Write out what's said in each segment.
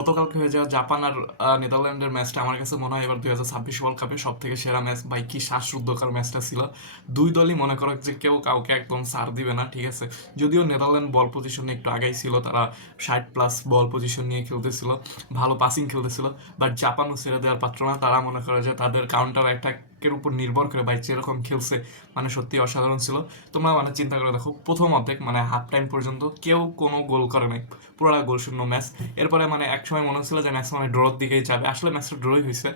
গতকালকে হয়ে যাওয়া জাপান আর নেদারল্যান্ডের ম্যাচটা আমার কাছে মনে হয় এবার 2026 ওয়ার্ল্ড কাপে সব থেকে সেরা ম্যাচ। ভাই কি শ্বাসরুদ্ধকর ম্যাচটা ছিল। দুই দলই মনে করো যে কেউ কাউকে একদম ছাড় দিবে না, ঠিক আছে। যদিও নেদারল্যান্ড বল পজিশনে একটু আগাই ছিল, তারা 60+ বল পজিশন নিয়ে খেলতেছিল, ভালো পাসিং খেলতেছিল। বাট জাপানও ছেড়ে দেওয়ার পাত্র না, তারা মনে করে যে তাদের কাউন্টার অ্যাটাকের উপর নির্ভর করে ভাই যেরকম খেলছে, মানে সত্যি অসাধারণ ছিল। তোমরা মানে চিন্তা করে দেখো, প্রথম অর্ধেক মানে হাফ টাইম পর্যন্ত কেউ কোনো গোল করে নাই, পুরো গোল শূন্য ম্যাচ। এরপরে মানে এক সময় মনে হচ্ছিল যে ম্যাচ মানে ড্রর দিকেই যাবে, আসলে ম্যাচটা ড্রই হয়েছে।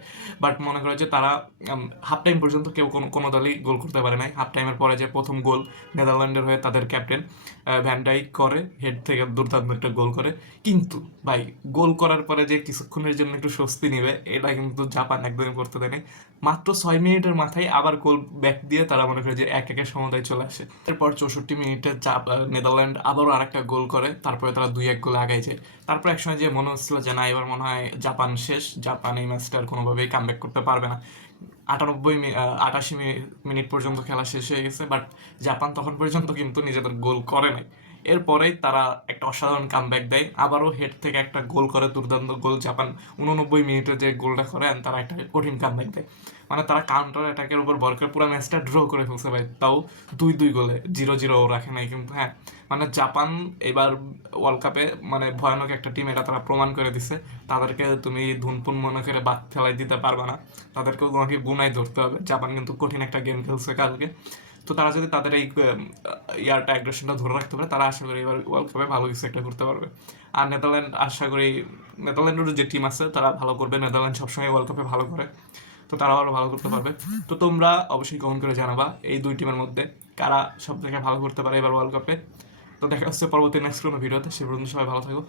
বাট মনে করে যে তারা হাফ টাইম পর্যন্ত কেউ কোনো কোনো দলই গোল করতে পারে নাই। হাফ টাইমের পরে যে প্রথম গোল নেদারল্যান্ডের হয়ে তাদের ক্যাপ্টেন ভ্যানডাইক করে, হেড থেকে দুর্দান্ত একটা গোল করে। কিন্তু ভাই গোল করার পরে যে কিছুক্ষণের জন্য একটু স্বস্তি নিবে, এটা কিন্তু জাপান একদমই করতে দেয়নি। মাত্র 6 মিনিটের মাথায় আবার গোল ব্যাক দিয়ে তারা মনে করে যে 1-1 সমতায় চলে আসে। এরপর 64 মিনিটে নেদারল্যান্ড আবারও আরেকটা গোল করে, তারপরে তারা 2-1 গোলে আগায় যায়। তারপর একসময় যে মনে হচ্ছিল যে না, এবার মনে হয় জাপান শেষ, জাপান এই ম্যাচটা আর কোনোভাবেই কামব্যাক করতে পারবে না। 88 মিনিট পর্যন্ত খেলা শেষ হয়ে গেছে, বাট জাপান তখন পর্যন্ত কিন্তু নিজেদের গোল করে নাই। এরপরেই তারা একটা অসাধারণ কামব্যাক দেয়, আবারও হেড থেকে একটা গোল করে, দুর্দান্ত গোল। জাপান 89 মিনিটে যে গোলটা করে তারা একটা কঠিন কামব্যাক দেয়। মানে তারা কাউন্টার অ্যাটাকের উপর ভর করে পুরো ম্যাচটা ড্র করে ফেলছে ভাই, তাও 2-2 গোলে, 0-0 রাখে নাই কিন্তু। হ্যাঁ, মানে জাপান এবার ওয়ার্ল্ড কাপে মানে ভয়ানক একটা টিম, এটা তারা প্রমাণ করে দিছে। তাদেরকে তুমি ধুনপুন মনে করে বাদ ফেলাই দিতে পারবে না, তাদেরকেও তোমাকে গুনায় ধরতে হবে। জাপান কিন্তু কঠিন একটা গেম খেলছে কালকে। তো তারা যদি তাদের এই ইয়ারটা অ্যাগ্রেশনটা ধরে রাখতে পারে, তারা আশা করি এবার ওয়ার্ল্ড কাপে ভালো কিছু একটা করতে পারবে। আর নেদারল্যান্ড আশা করি, নেদারল্যান্ডের যে টিম আছে তারা ভালো করবে, নেদারল্যান্ড সবসময় ওয়ার্ল্ড কাপে ভালো করে, তো তারাও আরও ভালো করতে পারবে। তো তোমরা অবশ্যই কমেন্ট করে জানাবা এই দুই টিমের মধ্যে কারা সব থেকে ভালো করতে পারে এবার ওয়ার্ল্ড কাপে। তো দেখা হচ্ছে পরবর্তী নেক্সট কোনো ভিডিওতে, সে পর্যন্ত সবাই ভালো থাকো।